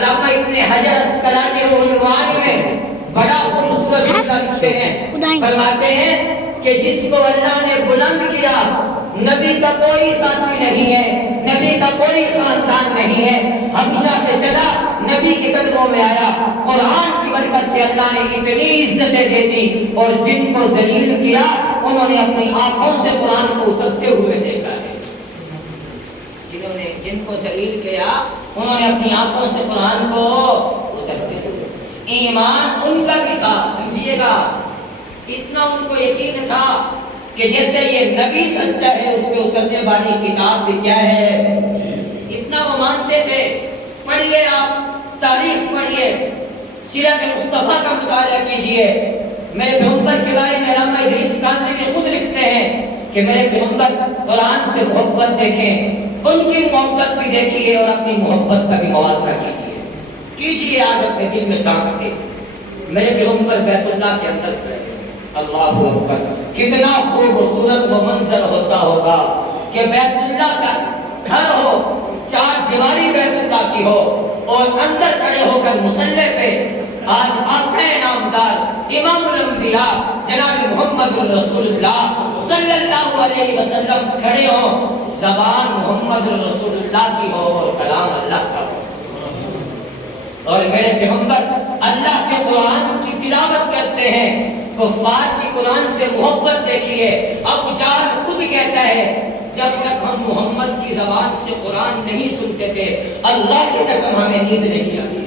علامہ ابن حجر اسقلانی روح المعانی میں بڑا خوبصورت جملہ لکھتے ہیں، فرماتے ہیں کہ جس کو اللہ نے بلند کیا نبی کا کوئی ساتھی نہیں ہے، نبی کا کوئی خاندان نہیں ہے، ہمیشہ سے چلا نبی کے قدموں میں آیا، قرآن کی برکت سے اللہ نے اتنی عزتیں دے دی، اور جن کو ذلیل کیا انہوں نے اپنی آنکھوں سے قرآن کو اترتے ہوئے دیکھا ہے، جن کو ذلیل کیا انہوں نے اپنی آنکھوں سے قرآن کو اترتے ہوئے، ایمان ان کا بھی تھا، سمجھیے گا، اتنا ان کو یقین تھا کہ جیسے یہ نبی سچا ہے اس پہ اترنے والی کتاب بھی کیا ہے، اتنا وہ مانتے تھے۔ پڑھیے آپ تاریخ پڑھیے، سیرت مصطفیٰ کا مطالعہ کیجئے، میرے پیغمبر کے بارے میں علامہ ادریس کاندھلی خود لکھتے ہیں کہ میرے پیغمبر قرآن سے محبت دیکھیں، ان کی محبت بھی دیکھیے اور اپنی محبت کا بھی موازنہ کیجئے آج اپنے دل میں جھانک کے، میرے پیغمبر بیت اللہ کے اندر کھڑے ہیں، اللہ اکبر، کتنا خوبصورت وہ منظر ہوتا ہوگا کہ بیت اللہ کا گھر ہو، چار دیواری بیت اللہ کی ہو، اور اندر کھڑے ہو کر مصلی پہ آج آقا نامدار امام الانبیاء جناب محمد رسول اللہ صلی اللہ علیہ وسلم کھڑے ہوں، زبان محمد رسول اللہ کی ہو اور کلام اللہ کا ہو، اور میرے پیغمبر اللہ کے قرآن کی تلاوت کرتے ہیں، کفار کی قرآن سے محبت دیکھیے۔ ابو جہل خود کہتا ہے جب تک ہم محمد کی زبان سے قرآن نہیں سنتے تھے اللہ کی قسم ہمیں نیند نہیں آتی،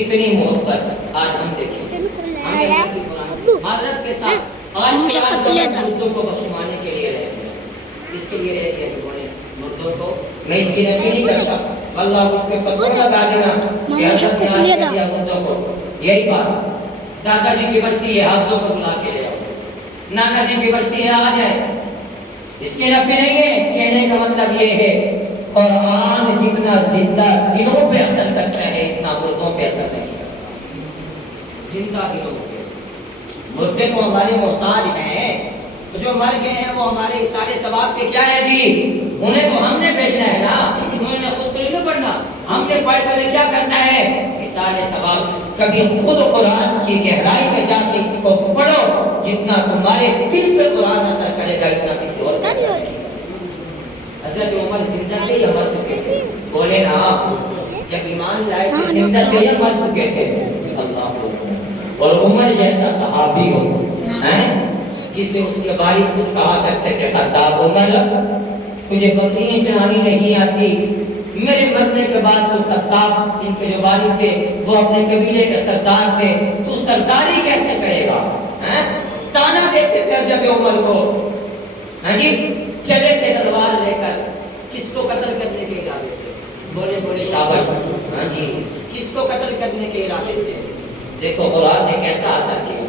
اتنی محبت آج ہم دیکھیں، ہم نے اللہ کی قرآن سے معذرت کے ساتھ آج مردوں کو بخشوانے کے لیے رہ گیا، اس کے لیے رہ گیا کہ بولے مردوں کو، میں اس کی نفی نہیں کرتا، اللہ اس پہ فتوہ لگا دینا کہ حضرت نے آج کہہ دیا مردوں کو، یہی بات، دادا جی کی برسی ہے حافظوں کو بلا کے لے آؤ، نانا جی کی برسی ہے آ جائے، اس کی نفی نہیں ہے، کہنے کا مطلب یہ ہے قرآن جتنا زندہ دلوں پہ اثر کرتا ہے اتنا مردوں پہ اثر نہیں کرتا، زندہ دلوں پہ، مردے تو ہمارے محتاج ہیں، جو مر گئے ہیں وہ ہمارے اصالے ثواب کے کیا ہے جی، انہیں تو ہم نے بھیجنا ہے نا، انہوں نے خود تو نہیں پڑھنا، ہم نے پڑھ کر کیا کرنا ہے، اصالے ثواب۔ کبھی خود قرآن کی گہرائی میں جا کے اس کو پڑھو، جتنا تمہارے دل پہ قرآن اثر کرے گا اتنا کسی اور پہ اثر نہیں۔ حضرت عمر زندہ تھے یا مر چکے تھے؟ بولے نا، جب ایمان لائے تو زندہ تھے یا مر چکے تھے؟ اللہ، اور عمر جیسا صحابی ہو جسے اس کے باری خود کہا کرتے کہ خطاب عمر تجھے بکریاں چرانی نہیں آتی، میرے مرنے کے بعد تو خطاب ان کے جو باری تھے وہ اپنے قبیلے کے سردار تھے، تو سرداری کیسے کرے گا؟ تانا دیتے تھے حضرت عمر کو، ہاں جی، چلے تھے تلوار لے کر، کس کو قتل کرنے کے ارادے سے؟ بولے بولے شاباش، ہاں جی، کس کو قتل کرنے کے ارادے سے؟ دیکھو قرآن نے کیسا اثر کیا۔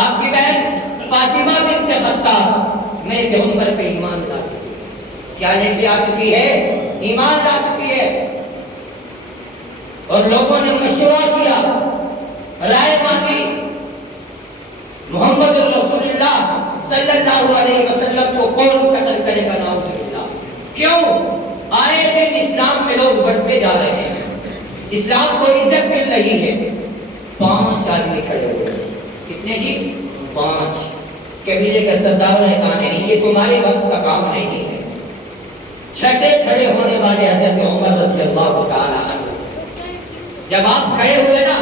آپ کی بہن فاطمہ بنت خطاب میرے پیغمبر پہ ایمان لا چکی ہے، کیا لے کے آ چکی ہے؟ ایمان لا چکی ہے، اور لوگوں نے مشورہ کیا، رائے مانگی، محمد رسول اللہ صلی اللہ علیہ وسلم کو کون قتل کرے گا؟ نعوذ باللہ۔ کیوں؟ آئے دن اسلام میں لوگ بڑھتے جا رہے ہیں، اسلام کو عزت مل رہی ہے، 5 آدمی کھڑے ہوئے، کتنے جی؟ 5۔ قبیلے کے سرداروں نے کہا نہیں یہ تمہارے بس کا کام نہیں ہے۔ چھٹے کھڑے ہونے والے حضرت عمر رضی اللہ تعالی عنہ، جب آپ کھڑے ہوئے نا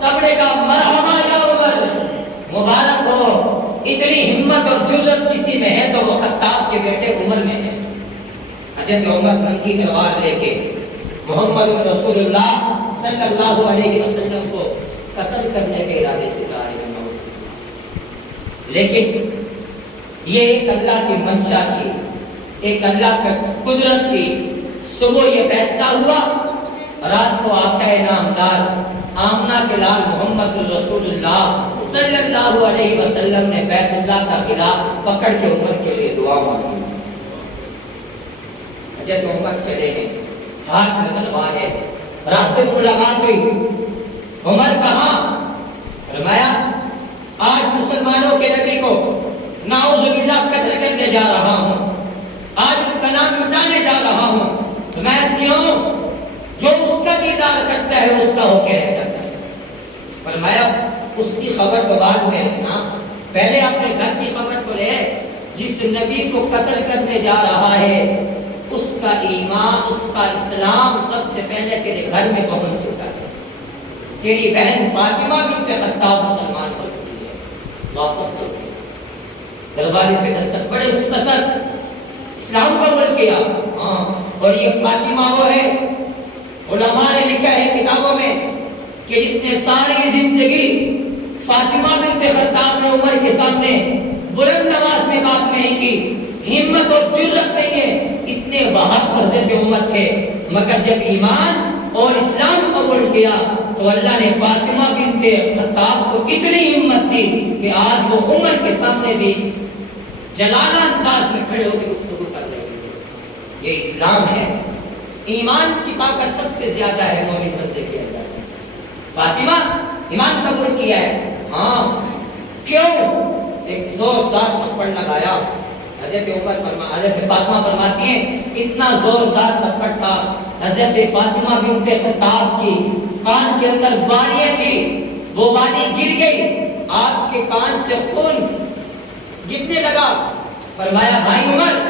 سب نے کہا مرحبا یا عمر، مبارک ہو، اتنی ہمت اور جرأت کسی میں ہے تو وہ خطاب کے بیٹے عمر میں ہے۔ حضرت عمر ننگی تلوار لے کے محمد رسول اللہ صلی اللہ علیہ وسلم کو قتل کرنے کے ارادے سے جا رہے ہیں، لیکن یہ ایک اللہ کی منشا تھی، ایک اللہ کی قدرت تھی۔ صبح یہ فیصلہ ہوا، رات کو آقا نامدار آمنہ کے لال محمد رسول اللہ صلی اللہ علیہ وسلم نے بیت اللہ کا غلاف پکڑ کے عمر کے لیے دعا مانگی۔ حضرت عمر چلے ہیں، ہاتھ میں تلوار ہے، راستے میں ملاقات ہوئی، عمر کہاں؟ فرمایا آج مسلمانوں کے نبی کو نعوذ باللہ قتل کرنے جا رہا ہوں، آج ان کا نام مٹانے جا رہا ہوں۔ میں کیوں؟ جو اس کا کرتا ہے اس کا ہو کے رہ جاتا ہے۔ فرمایا اس کی خبر تو بعد میں رکھنا، پہلے اپنے گھر کی خبر تو لے، جس نبی کو قتل کرنے جا رہا ہے اس کا ایمان، اس کا اسلام سب سے پہلے تیرے گھر میں پہنچ چکا ہے۔ تیری بہن فاطمہ بنت خطاب مسلمان ہو چکی ہے، واپس لوٹ گئی، دروازے پہ دستک، بڑے مختصر اسلام قبول کیا۔ ہاں، اور یہ فاطمہ وہ ہے، علماء نے لکھا ہے کتابوں میں کہ جس نے ساری زندگی، فاطمہ بنت خطاب نے عمر کے سامنے بلند آواز میں بات نہیں کی، ہمت اور جرأت نہیں ہے، اتنے بہادر حضرت عمر تھے، مگر جب ایمان اور اسلام قبول کیا تو اللہ نے فاطمہ بنت خطاب کو اتنی ہمت دی کہ آج وہ عمر کے سامنے بھی جلالہ انداز میں کھڑے ہو کے گفتگو کر رہے ہیں۔ یہ اسلام ہے، ایمان کی طاقت سب سے زیادہ ہے مومن بندے کے اندر۔ فاطمہ ایمان قبول کیا ہے، ہاں کیوں؟ ایک زوردار تھپڑ لگایا۔ حضرت فاطمہ فرماتی ہیں اتنا زوردار تھپڑ تھا، حضرت فاطمہ بنت خطاب کی کان کے اندر بالیاں تھی، وہ بالی گر گئی، آپ کے کان سے خون گرنے لگا۔ فرمایا بھائی عمر،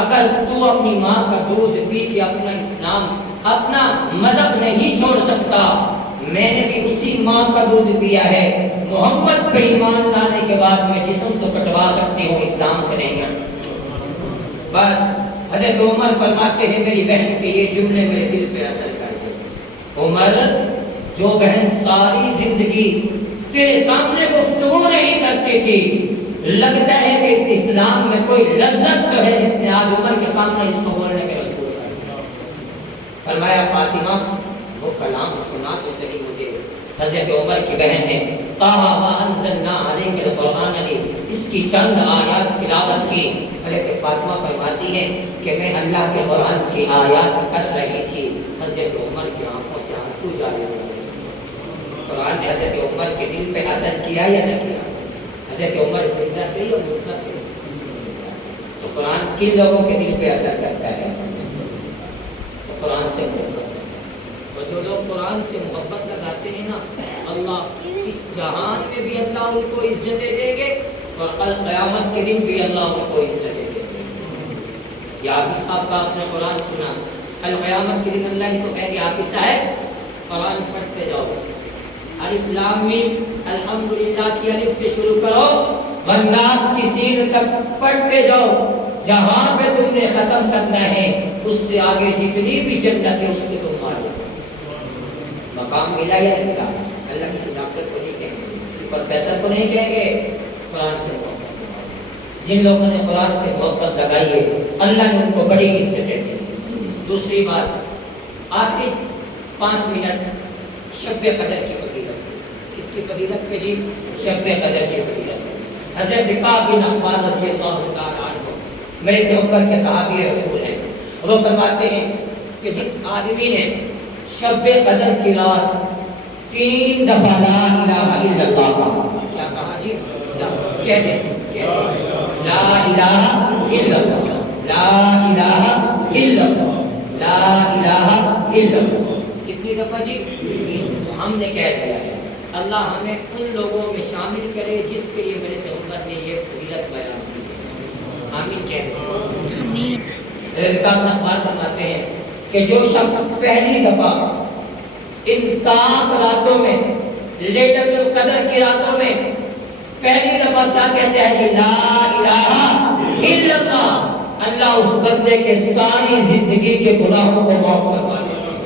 اگر تو اپنی ماں کا دودھ پی کے اپنا اسلام، اپنا مذہب نہیں چھوڑ سکتا، میں نے بھی اسی ماں کا دودھ پیا ہے، محمد پہ ایمان لانے کے بعد میں جسم تو کٹوا سکتی ہوں، اسلام سے نہیں ہٹ سکتی۔ بس حضرت عمر فرماتے ہیں میری بہن کے یہ جملے میرے دل پہ اثر کر گئے۔ عمر، جو بہن ساری زندگی تیرے سامنے گفتگو نہیں کرتی تھی، لگتا ہے کہ اس اسلام میں کوئی لذت تو ہے جس نے آج عمر کے سامنے اس کو بولنے کے مجبور کر دیا۔ فرمایا فاطمہ وہ کلام سنا تو صحیح مجھے۔ حضرت عمر کی بہن نے طٰہٰ مَا أَنزَلْنَا عَلَيْكَ الْقُرْآنَ لی اس کی چند آیات تلاوت کی۔ حضرت فاطمہ فرماتی ہیں کہ میں اللہ کے قرآن کی آیات کر رہی تھی، حضرت عمر کی آنکھوں سے آنسو جاری ہو گئے۔ قرآن نے حضرت عمر کے دل پہ اثر کیا یا نہ کیا؟ حضرت عمر زندہ تھے یا مردہ تھے؟ تو قرآن کن لوگوں کے دل پہ اثر کرتا ہے؟ تو قرآن سے محبت، اور جو لوگ قرآن سے محبت لگاتے ہیں نا، اللہ اس جہان میں بھی اللہ ان کو عزتیں دیں گے اور کل قیامت کے دن بھی اللہ ان کو عزتیں دیں گے۔ یہ حافظ صاحب کا آپ نے قرآن سنا، کل قیامت کے دن اللہ ان کو کہیں گے حافظ صاحب قرآن پڑھتے جاؤ، الف لام میم الحمدللہ کی الف سے شروع کرو، والناس کی سین تک پڑھتے جاؤ، جہاں پہ تم نے ختم کرنا ہے اس سے آگے جتنی بھی جنت ہے اس کو تم مار دو۔ مقام ملا یا نہیں ملا؟ اللہ کسی ڈاکٹر کو نہیں کہیں گے، کسی پروفیسر کو نہیں کہیں گے، قرآن سے محبت لگاؤ۔ جن لوگوں نے قرآن سے محبت لگائی ہے اللہ نے ان کو بڑی عزتیں دی۔ دوسری بات، آخری 5 منٹ شب قدر کی فضیلت، اس کی فضیلت پہ جی، شب قدر کی فضیلت۔ حضرت کعب بن احبار رضی اللہ تعالیٰ عنہ میرے پیغمبر کے صحابی رسول ہیں، وہ فرماتے ہیں کہ جس آدمی نے شب قدر کی رات 3 دفعہ لا الہ الا اللہ کہا، کیا کہا جی؟ کہہ دیں لا الہ الا اللہ، لا الہ الا اللہ، لا الہ الا اللہ، کتنی دفعہ جی؟ ہم نے کہہ دیا ہے۔ اللہ ہمیں ان لوگوں میں شامل کرے جس کے لیے میرے پیغمبر نے یہ فضیلت بیان کی ہے۔ آمین کہہ دیں۔ آمین۔ حضرت ابن عباس فرماتے ہیں کہ جو شخص پہلی دفعہ ان تاک راتوں میں، لیلۃ القدر کی راتوں میں پہلی دفعہ کیا کہتے ہیں کہ لا الہ الا اللہ، اللہ اس بندے کے ساری زندگی کے گناہوں کو معاف فرما دیتا ہے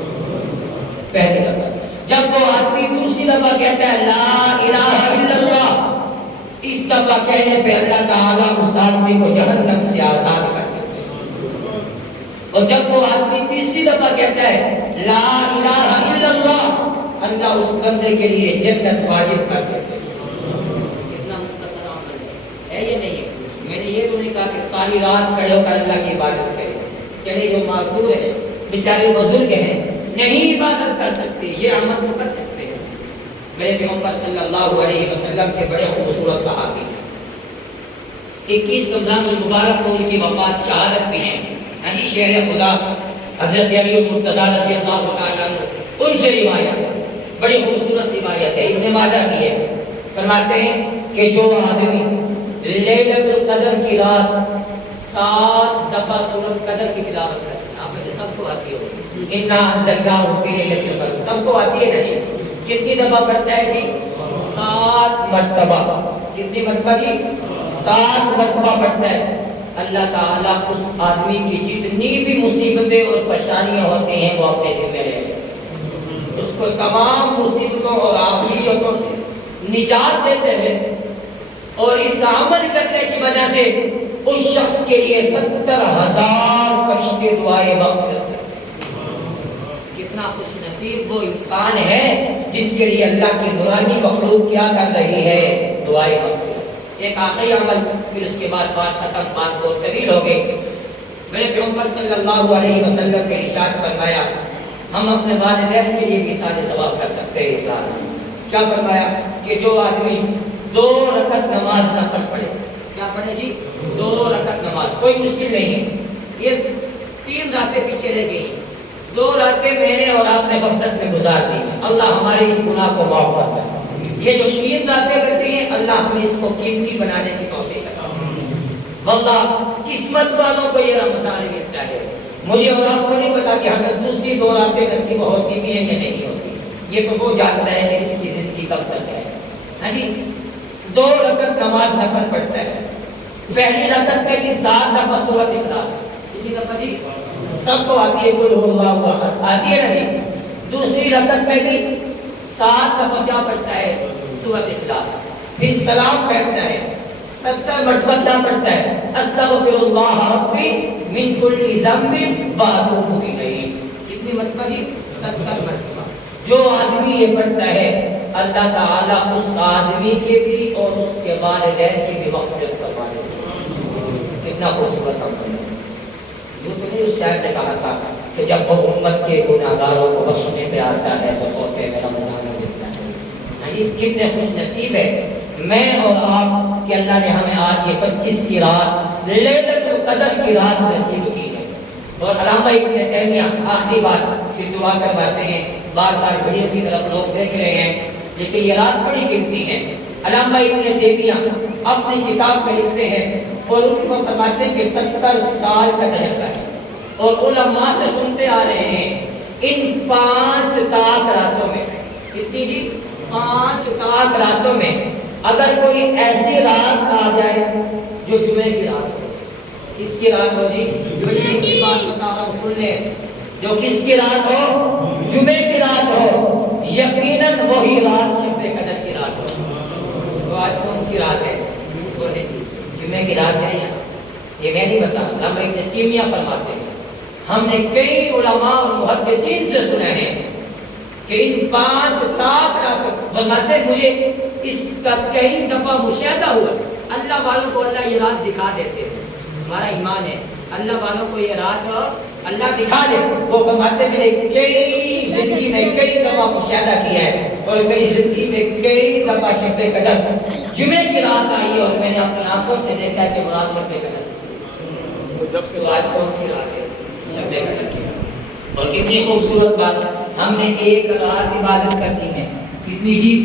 پہلی دفعہ۔ جب وہ آدمی دوسری دفعہ کہتا ہے لا الہ الا اللہ، اس دفعہ کہنے پہ اللہ تعالیٰ اس آدمی کو جہنم سے آزاد کر دیتا ہے۔ اور جب وہ آدمی تیسری دفعہ کہتا ہے لا الہ الا اللہ، اللہ اس بندے کے لیے جنت واجب کر دیتے ہیں۔ کتنا مختصر عمل ہے یا نہیں ہے؟ میں نے یہ تو نہیں کہا کہ ساری رات کھڑے ہو کر اللہ کی عبادت کریں، چلے جو معذور ہیں، بیچارے بزرگ ہیں، نہیں عبادت کر سکتے، یہ عمل تو کر سکتے ہیں۔ میرے پیغمبر صلی اللہ علیہ وسلم کے بڑے خوبصورت صحابی ہیں، 21 رمضان المبارک کو ان کی وفات شہادت بھی ہے، یعنی شیر خدا حضرت علی المرتضیٰ رضی اللہ تعالیٰ عنہ، ان سے روایت ہے، بڑی خوبصورت روایت ہے، ابن ماجہ کی ہے۔ فرماتے ہیں کہ جو آدمی لیلۃ القدر کی رات 7 دفعہ سورۃ قدر کی تلاوت کرتے ہیں، آپ میں سے سب کو آتی ہوگی، انا انزلناہ فی لیلۃ القدر، سب کو آتی ہے نا جی؟ کتنی دفعہ پڑھتا ہے جی؟ 7 مرتبہ۔ کتنی مرتبہ جی؟ 7 مرتبہ پڑھتا ہے۔ اللہ تعالیٰ اس آدمی کی جتنی بھی مصیبتیں اور پریشانیاں ہوتی ہیں وہ اپنے ذمہ لے لیتے ہیں، اس کو تمام مصیبتوں اور آفیتوں سے نجات دیتے ہیں، اور اس عمل کرنے کی وجہ سے اس شخص کے لیے 70,000 فرشتے دعائیں مغفرت کرتے ہیں۔ کتنا خوش نصیب وہ انسان ہے جس کے لیے اللہ کی نورانی مخلوق کیا کر رہی ہے؟ دعائیں مغفرت۔ ایک آخری عمل، پھر اس کے بعد بات ختم، بات بہت طویل ہو گئی۔ میرے پیغمبر صلی اللہ علیہ وسلم نے ارشاد فرمایا ہم اپنے والدین کے لیے بھی سارے ثواب کر سکتے ہیں اسلام میں۔ کیا فرمایا کہ جو آدمی 2 رکعت نماز نفل پڑھے، کیا پڑھے جی؟ 2 رکعت نماز، کوئی مشکل نہیں ہے، یہ 3 راتیں پیچھے رہ گئی، 2 راتیں میں نے اور آپ نے غفلت میں گزار دی ہیں، اللہ ہمارے اس گناہ کو معاف فرمائے۔ یہ جو 3 راتیں بچی ہیں اللہ ہمیں اس کو قیمتی بنانے کی توفیق عطا فرمائے۔ واللہ قسمت والوں کو یہ رمضان ملتا ہے، مجھے اور آپ کو نہیں پتا کہ ہمیں دوسری 2 راتیں نصیب ہوتی بھی ہیں کہ نہیں ہوتی، یہ تو وہ جانتا ہے کہ اس کی زندگی کب تک ہے۔ ہاں جی، 2 رکعت نماز نفل پڑھتا ہے، پہلی رکعت میں بھی 7 دفعہ سورۃ اخلاص، کتنی دفعہ جی؟ سب کو آتی ہے، قل هو اللہ احد آتی ہے نا جی؟ دوسری رکعت میں بھی 7 دفعہ کیا پڑھتا ہے؟ سورۃ اخلاص، پھر سلام پڑھتا ہے، 70 مرتبہ کیا پڑھتا ہے؟ استغفر اللہ ربی من کل ذنب واتوب الیہ، کتنی مرتبہ جی؟ 70 مرتبہ۔ جو آدمی یہ پڑھتا ہے اللہ تعالیٰ اس آدمی کے بھی اور اس کے والدین کی بھی مغفرت فرما دے۔ کتنا خوبصورت عمل ہے۔ یوں تو نہیں اس شاعر نے کہا تھا کہ جب وہ امت کے گناہگاروں کو بخشنے پہ آتا ہے تو تحفے میں رمضان ملتا ہے۔ ہاں جی، کتنے خوش نصیب ہے میں اور آپ کہ اللہ نے ہمیں آج یہ 25 کی رات لیلۃ القدر کی رات نصیب کی ہے۔ اور علامہ ابن تیمیہ آخری بات پھر دعا کرواتے ہیں، بار بار گھڑیوں کی طرف لوگ دیکھ رہے ہیں لیکن یہ رات بڑی قیمتی ہے۔ علامہ ابن تیمیہ اپنی کتاب میں لکھتے ہیں اور ان کو فرماتے ہیں کہ 70 سال کا تجربہ ہے اور علماء سے سنتے آ رہے ہیں ان 5 تاک راتوں میں، کتنی جی؟ 5 تاک راتوں میں اگر کوئی ایسی رات آ جائے جو جمعے کی رات ہو، کس کی رات ہو جی؟ بڑی قیمتی بات بتا رہا ہوں، سن لیں، جو کس کی رات ہو؟ جمعے کی رات ہو، یقیناً وہی رات شب قدر کی رات ہو۔ تو آج کون سی رات ہے؟ بولے جی جمعے کی رات ہے یہاں، یہ میں نہیں بتا رہا، ہم ابن تیمیہ فرماتے ہیں، ہم نے کئی علماء اور محدثین سے سنا ہے کہ ان 5 تاک راتوں، فرماتے مجھے اس کا کئی دفعہ مشاہدہ ہوا، اللہ والوں کو اللہ یہ رات دکھا دیتے ہیں، ہمارا ایمان ہے اللہ والوں کو یہ رات اللہ دکھا دے۔ وہ فرماتے میں نے کئی زندگی میں کئی دفعہ مشاہدہ کیا ہے اور میری زندگی میں کئی دفعہ شب قدر جمعے کی رات آئی ہے اور میں نے اپنی آنکھوں سے دیکھا کہ مراد شب قدر۔ تو آج کون سی رات ہے؟ شب قدر کی رات۔ اور کتنی خوبصورت بات، ہم نے ایک رات عبادت کرنی ہے، کتنی جی؟